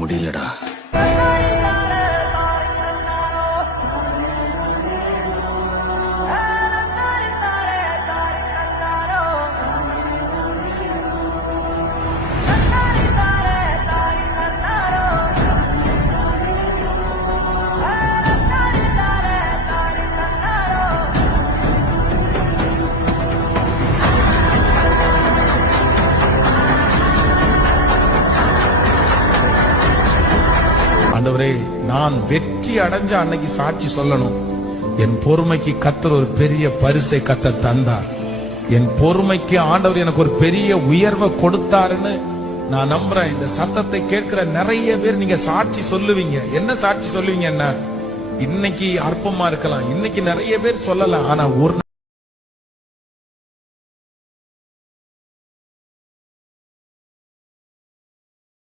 முடியலடா. ஆண்டவரே, நான் வெற்றி அடைஞ்ச அன்னைக்கு சாட்சி சொல்லணும். என் பொறுமைக்கு கர்த்தர் ஒரு பெரிய பரிசை கர்த்தர் தந்தார். என் பொறுமைக்கு ஆண்டவர் எனக்கு ஒரு பெரிய உயர்வை கொடுத்தாருன்னு நான் நம்புறேன். இந்த சத்தத்தை கேட்கிற நிறைய பேர் நீங்க சாட்சி சொல்லுவீங்க. என்ன சாட்சி சொல்லுவீங்க? என்ன இன்னைக்கு அற்பமா இருக்கலாம், இன்னைக்கு நிறைய பேர் சொல்லலாம், ஆனா ஒரு